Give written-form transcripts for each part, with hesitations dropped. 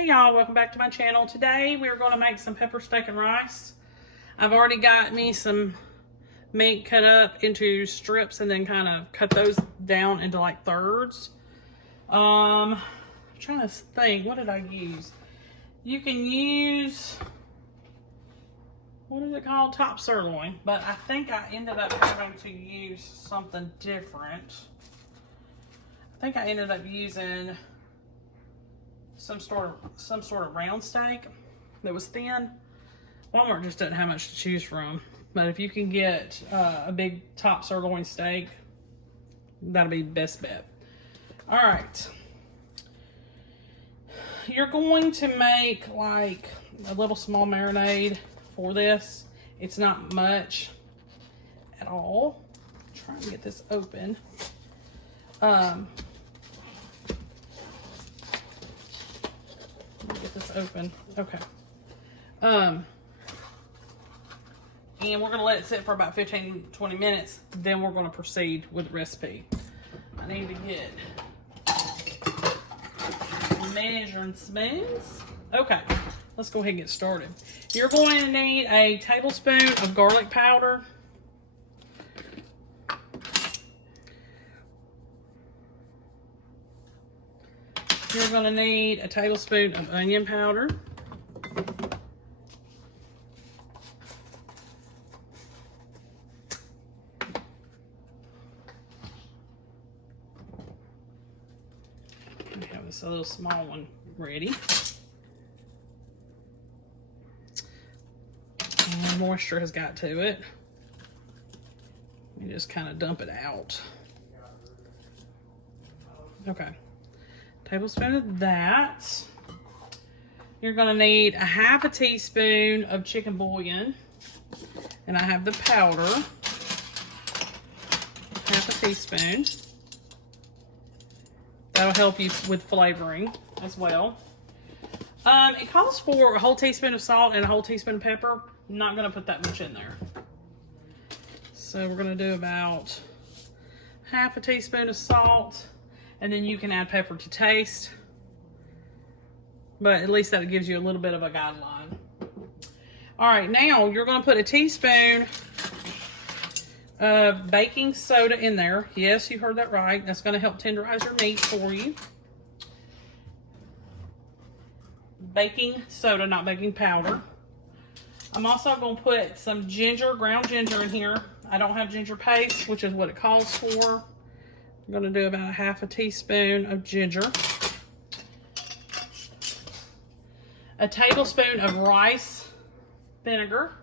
Hey y'all, welcome back to my channel. Today we're going to make some pepper steak and rice. I've already got me some meat cut up into strips and then kind of cut those down into like thirds. I'm trying to think, what did I use? You can use, what is it called? Top sirloin, but I think I ended up having to use something different. I think I ended up using some sort of round steak that was thin. Walmart just doesn't have much to choose from, but if you can get a big top sirloin steak, that'll be best bet. All right, you're going to make like a little small marinade for this. It's not much at all. I'm trying to get this open. Get this open. Okay. And we're going to let it sit for about 15-20 minutes. Then we're going to proceed with the recipe. I need to get measuring spoons. Okay. Let's go ahead and get started. You're going to need a tablespoon of garlic powder. You're going to need a tablespoon of onion powder. I have this little small one ready. And moisture has got to it. You just kind of dump it out. Okay. Tablespoon of that. You're going to need a half a teaspoon of chicken bouillon, and I have the powder, half a teaspoon. That'll help you with flavoring as well. It calls for a whole teaspoon of salt and a whole teaspoon of pepper. I'm not going to put that much in there. So we're going to do about half a teaspoon of salt. And then you can add pepper to taste. But at least that gives you a little bit of a guideline. All right, now you're going to put a teaspoon of baking soda in there. Yes, you heard that right. That's going to help tenderize your meat for you. Baking soda, not baking powder. I'm also going to put some ginger, ground ginger in here. I don't have ginger paste, which is what it calls for. I'm going to do about a half a teaspoon of ginger. A tablespoon of rice vinegar.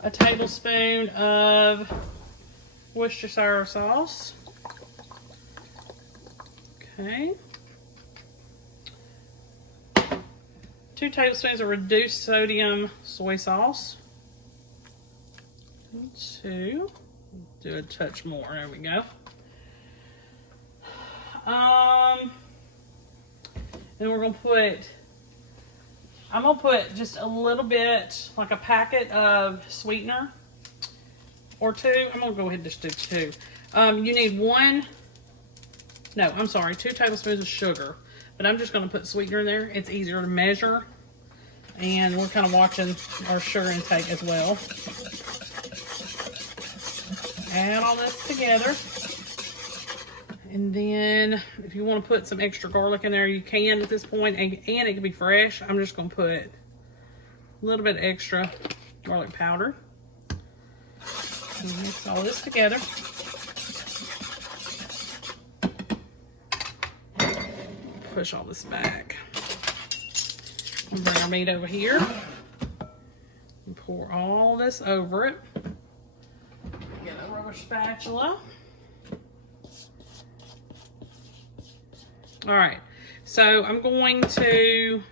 A tablespoon of Worcestershire sauce. Okay. 2 tablespoons of reduced sodium soy sauce. 2. Do a touch more. There we go. Then we're gonna put. I'm gonna put just a little bit, like a packet of sweetener or 2. I'm gonna go ahead and just do 2. You need 2 tablespoons of sugar. But I'm just gonna put sweetener in there. It's easier to measure, and we're kind of watching our sugar intake as well. Add all this together, and then if you want to put some extra garlic in there, you can at this point, and it can be fresh. I'm just going to put a little bit extra garlic powder. And mix all this together. Push all this back. And bring our meat over here and pour all this over it. Spatula. All right, so I'm going to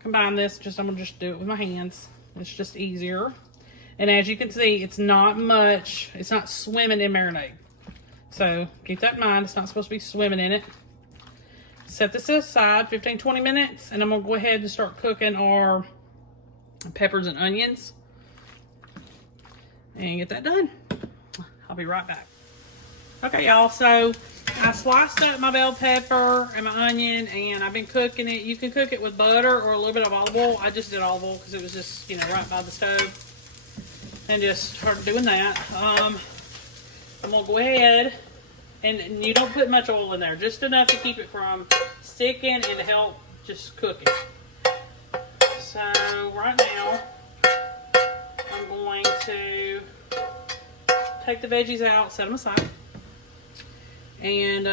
combine this. I'm gonna just do it with my hands. It's just easier. And as you can see, it's not much. It's not swimming in marinade. So keep that in mind. It's not supposed to be swimming in it. Set this aside 15-20 minutes, and I'm gonna go ahead and start cooking our peppers and onions and get that done. I'll be right back. Okay, y'all, so I sliced up my bell pepper and my onion, and I've been cooking it. You can cook it with butter or a little bit of olive oil. I just did olive oil because it was just, you know, right by the stove, and just started doing that. I'm gonna go ahead, and you don't put much oil in there, just enough to keep it from sticking and to help just cook it. So right now, I'm going to take the veggies out, set them aside. And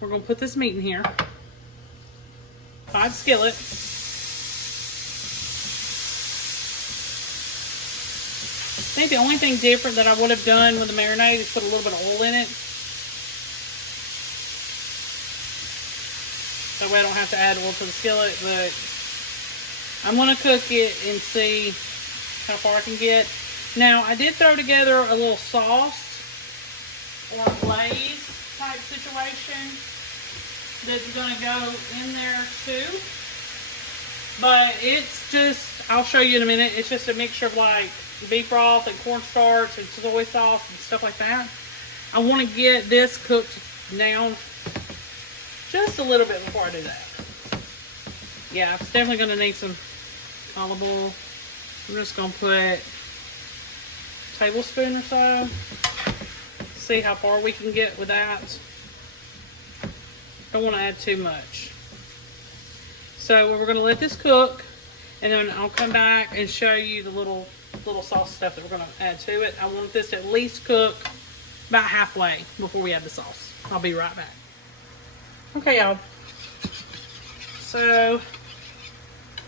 we're going to put this meat in here. 5 skillet. I think the only thing different that I would have done with the marinade is put a little bit of oil in it. That way I don't have to add oil to the skillet, but I'm going to cook it and see how far I can get. Now, I did throw together a little sauce or a glaze type situation that's going to go in there too. But it's just, I'll show you in a minute, it's just a mixture of like beef broth and cornstarch and soy sauce and stuff like that. I want to get this cooked down just a little bit before I do that. Yeah, it's definitely going to need some olive oil. I'm just going to put a tablespoon or so. See how far we can get with that. Don't want to add too much. So we're going to let this cook, and then I'll come back and show you the little sauce stuff that we're going to add to it. I want this to at least cook about halfway before we add the sauce. I'll be right back. Okay, y'all. So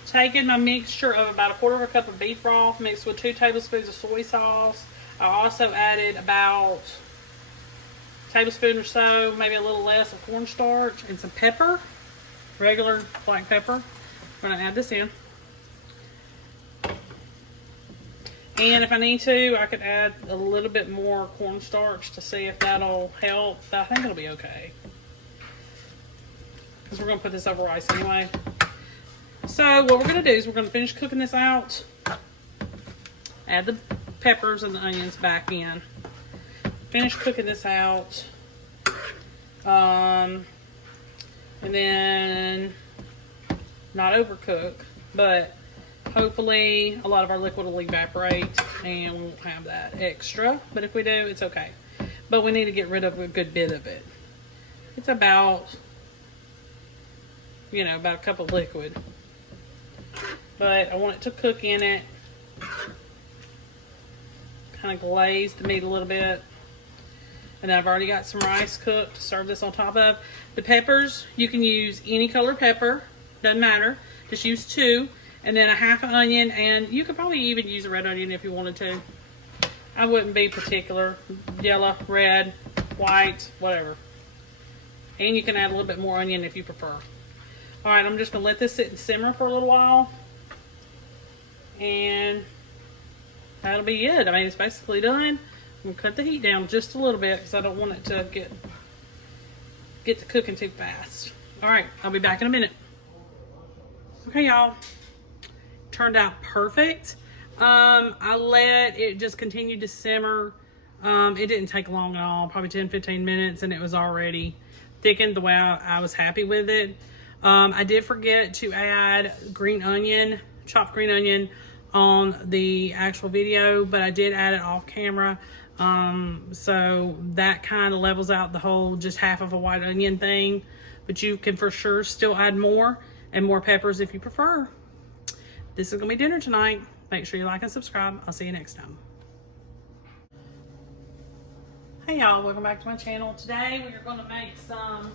taking my mixture of about 1/4 cup of beef broth mixed with 2 tablespoons of soy sauce. I also added about a tablespoon or so, maybe a little less, of cornstarch and some pepper, regular black pepper. I'm going to add this in. And if I need to, I could add a little bit more cornstarch to see if that'll help. I think it'll be okay, because we're going to put this over rice anyway. So what we're going to do is we're going to finish cooking this out. Add the peppers and the onions back in. Finish cooking this out. And then not overcook, but hopefully a lot of our liquid will evaporate and we won't have that extra. But if we do, it's okay. But we need to get rid of a good bit of it. It's about, you know, about a cup of liquid. But I want it to cook in it. Kind of glaze the meat a little bit. And then I've already got some rice cooked to serve this on top of. The peppers, you can use any color pepper. Doesn't matter. Just use 2. And then a half an onion. And you could probably even use a red onion if you wanted to. I wouldn't be particular. Yellow, red, white, whatever. And you can add a little bit more onion if you prefer. Alright, I'm just going to let this sit and simmer for a little while. And that'll be it. I mean, it's basically done. I'm going to cut the heat down just a little bit because I don't want it to get to cooking too fast. Alright, I'll be back in a minute. Okay, y'all. Turned out perfect. I let it just continue to simmer. It didn't take long at all, probably 10-15 minutes, and it was already thickened the way I was happy with it. I did forget to add green onion, chopped green onion on the actual video, but I did add it off camera. So that kind of levels out the whole just half of a white onion thing, but you can for sure still add more and more peppers if you prefer. This is gonna be dinner tonight. Make sure you like and subscribe. I'll see you next time. Hey y'all, welcome back to my channel. Today we are gonna make some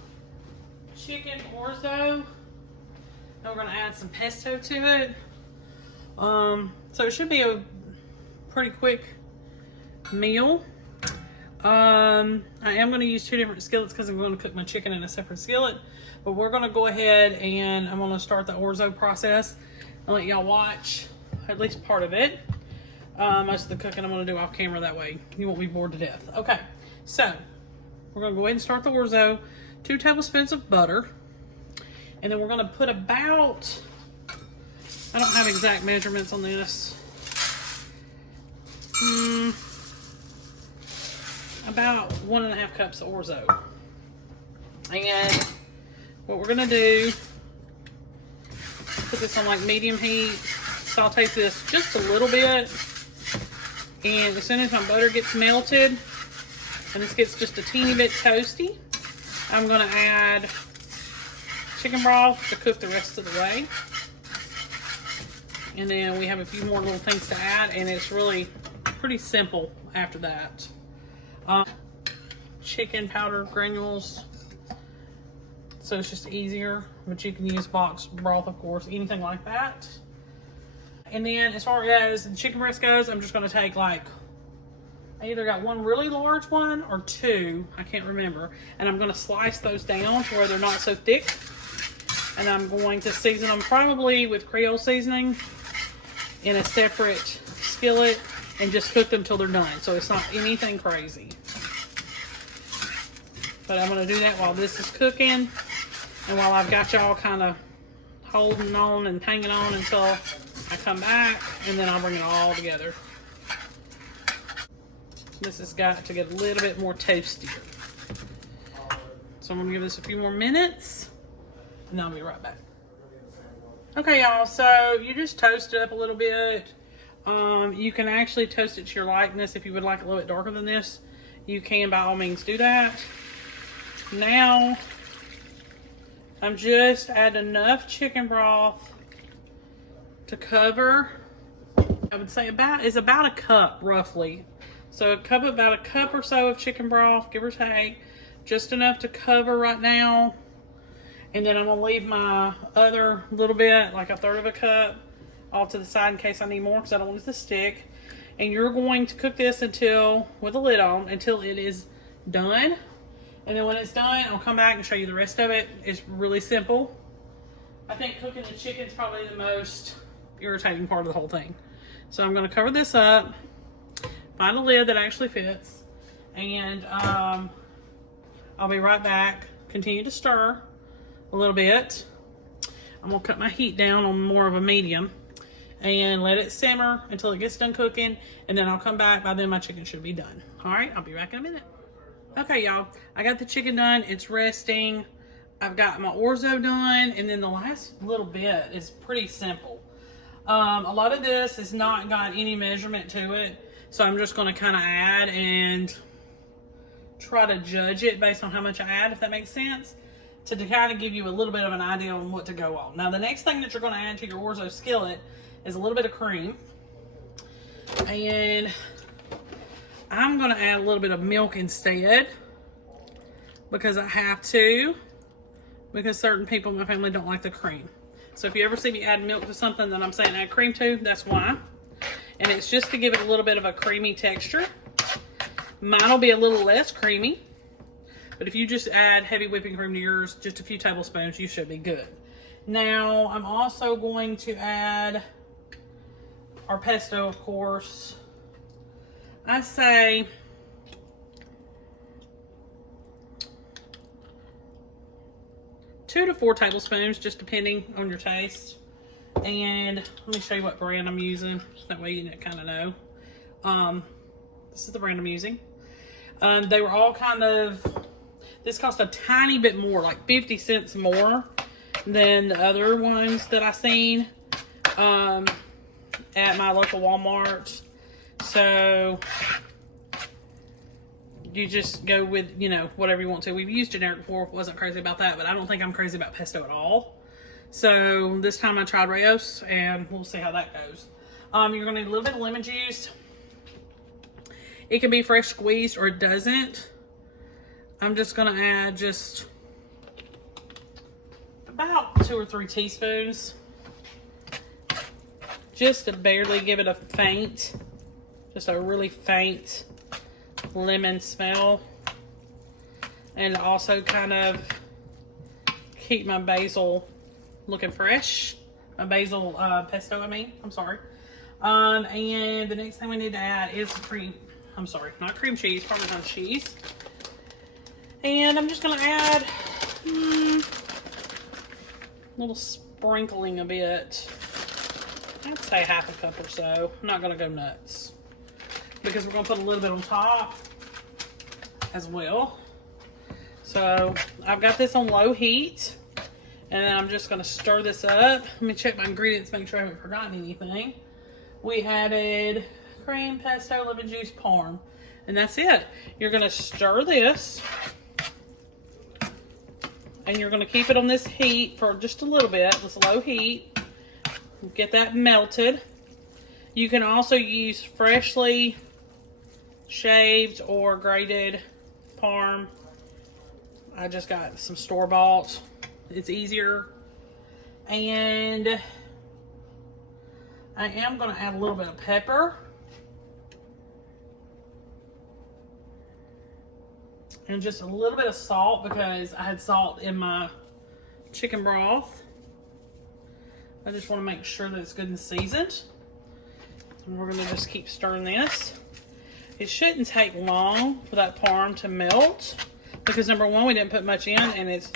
chicken orzo. Then we're gonna add some pesto to it. So it should be a pretty quick meal. I am going to use 2 different skillets because I'm going to cook my chicken in a separate skillet. But we're going to go ahead and I'm going to start the orzo process and let y'all watch at least part of it. Most of the cooking I'm going to do off camera, that way you won't be bored to death. Okay, so we're going to go ahead and start the orzo. 2 tablespoons of butter. And then we're going to put about, I don't have exact measurements on this. about 1.5 cups of orzo. And what we're gonna do, put this on like medium heat, saute this just a little bit, and as soon as my butter gets melted and this gets just a teeny bit toasty, I'm gonna add chicken broth to cook the rest of the way. And then we have a few more little things to add, and it's really pretty simple after that. Chicken powder granules, so it's just easier, but you can use boxed broth, of course, anything like that. And then as far as the chicken breast goes, I'm just going to take like, I either got one really large one or two, I can't remember, and I'm going to slice those down to where they're not so thick. And I'm going to season them probably with Creole seasoning in a separate skillet and just cook them till they're done. So it's not anything crazy. But I'm going to do that while this is cooking and while I've got y'all kind of holding on and hanging on until I come back, and then I'll bring it all together. This has got to get a little bit more toastier. So I'm going to give this a few more minutes and I'll be right back. Okay, y'all, so you just toast it up a little bit. You can actually toast it to your likeness. If you would like a little bit darker than this, you can by all means do that. Now, I'm just adding enough chicken broth to cover, I would say about a cup roughly. So about a cup or so of chicken broth, give or take, just enough to cover right now. And then I'm gonna leave my other little bit, like 1/3 of a cup, off to the side in case I need more, because I don't want it to stick. And you're going to cook this until, with the lid on, until it is done. And then when it's done, I'll come back and show you the rest of it. It's really simple. I think cooking the chicken is probably the most irritating part of the whole thing. So I'm gonna cover this up, find a lid that actually fits, and I'll be right back. Continue to stir a little bit. I'm gonna cut my heat down on more of a medium and let it simmer until it gets done cooking, and then I'll come back. By then my chicken should be done. All right, I'll be back in a minute. Okay, y'all, I got the chicken done. It's resting. I've got my orzo done, and then the last little bit is pretty simple. A lot of this has not got any measurement to it, so I'm just gonna kind of add and try to judge it based on how much I add, if that makes sense, to kind of give you a little bit of an idea on what to go on. Now, the next thing that you're gonna add to your orzo skillet is a little bit of cream, and I'm gonna add a little bit of milk instead because I have to, because certain people in my family don't like the cream. So if you ever see me add milk to something that I'm saying add cream to, that's why. And it's just to give it a little bit of a creamy texture. Mine will be a little less creamy, but if you just add heavy whipping cream to yours, just a few tablespoons, you should be good. Now, I'm also going to add our pesto, of course. I say 2 to 4 tablespoons, just depending on your taste. And let me show you what brand I'm using. That way you kind of know. This is the brand I'm using. They were all kind of, this cost a tiny bit more, like 50 cents more than the other ones that I seen at my local Walmart. So you just go with, you know, whatever you want to. We've used generic before, wasn't crazy about that, but I don't think I'm crazy about pesto at all. So this time I tried Rao's, and we'll see how that goes. You're gonna need a little bit of lemon juice. It can be fresh squeezed or it doesn't. I'm just gonna add just about 2 or 3 teaspoons. Just to barely give it a faint, just a really faint lemon smell. And also kind of keep my basil looking fresh. My basil pesto, I'm sorry. And the next thing we need to add is not cream cheese, Parmesan cheese. And I'm just gonna add a little sprinkling a bit. I'd say 1/2 cup or so. I'm not gonna go nuts because we're gonna put a little bit on top. as well. So I've got this on low heat, and then I'm just gonna stir this up. Let me check my ingredients, make sure I haven't forgotten anything. We added cream, pesto, lemon juice, parm, and that's it. You're gonna stir this, and you're gonna keep it on this heat for just a little bit, this low heat. Get that melted. You can also use freshly shaved or grated parm. I just got some store-bought. It's easier. And I am going to add a little bit of pepper. And just a little bit of salt because I had salt in my chicken broth. I just want to make sure that it's good and seasoned. And we're going to just keep stirring this. It shouldn't take long for that parm to melt because number one, we didn't put much in and it's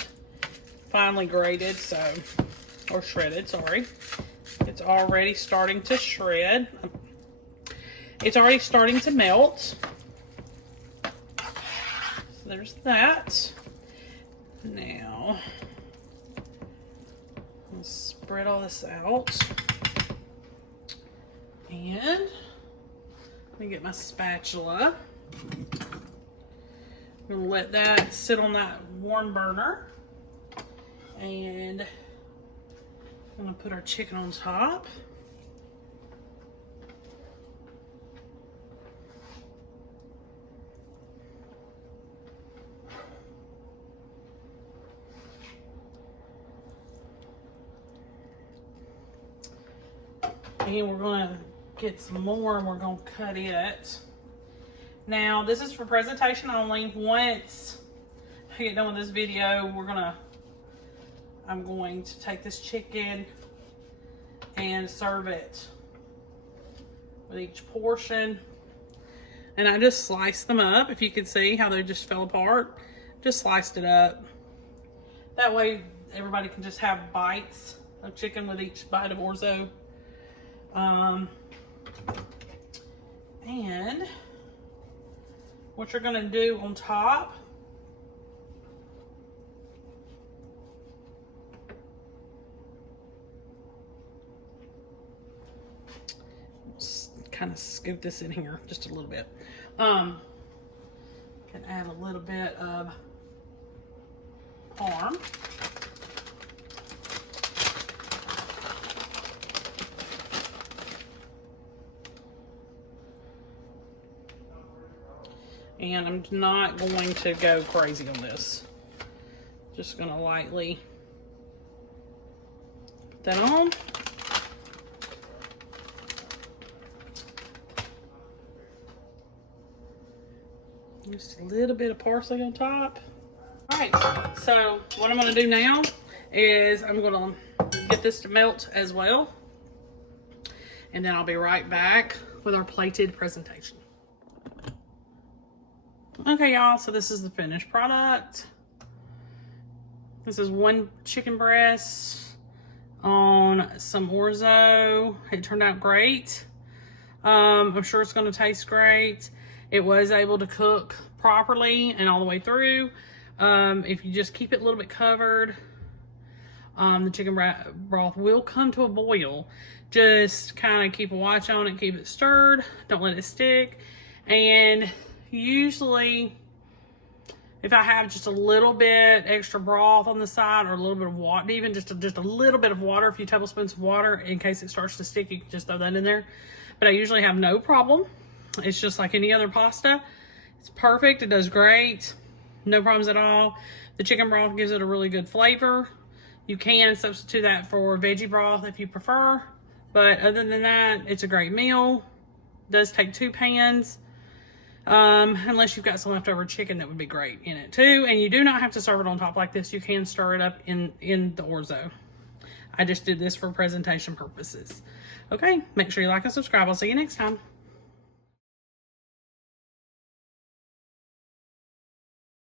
finely grated, so, or shredded, sorry. It's already starting to shred. It's already starting to melt. So there's that. Now, let's spread all this out. And let me get my spatula. I'm gonna let that sit on that warm burner. And I'm gonna put our chicken on top. And we're gonna get some more and we're gonna cut it. Now this is for presentation only. Once I get done with this video, I'm going to take this chicken and serve it with each portion. And I just sliced them up. If you can see how they just fell apart, just sliced it up. That way everybody can just have bites of chicken with each bite of orzo. And what you're gonna do on top kind of scoop this in here just a little bit. Can add a little bit of parm. And I'm not going to go crazy on this. Just gonna lightly put that on. Just a little bit of parsley on top. All right, so what I'm gonna do now is I'm gonna get this to melt as well. And then I'll be right back with our plated presentation. Okay, y'all, so this is the finished product. This is one chicken breast on some orzo. It turned out great. I'm sure it's gonna taste great. It was able to cook properly and all the way through. If you just keep it a little bit covered, the chicken broth will come to a boil. Just kind of keep a watch on it, keep it stirred, don't let it stick. And usually, if I have just a little bit extra broth on the side or a little bit of water, even just a little bit of water, a few tablespoons of water, in case it starts to stick, you can just throw that in there. But I usually have no problem. It's just like any other pasta. It's perfect. It does great. No problems at all. The chicken broth gives it a really good flavor. You can substitute that for veggie broth if you prefer. But other than that, it's a great meal. It does take 2 pans. Unless you've got some leftover chicken, that would be great in it too. And you do not have to serve it on top like this. You can stir it up in the orzo. I just did this for presentation purposes. Okay, make sure you like and subscribe. I'll see you next time.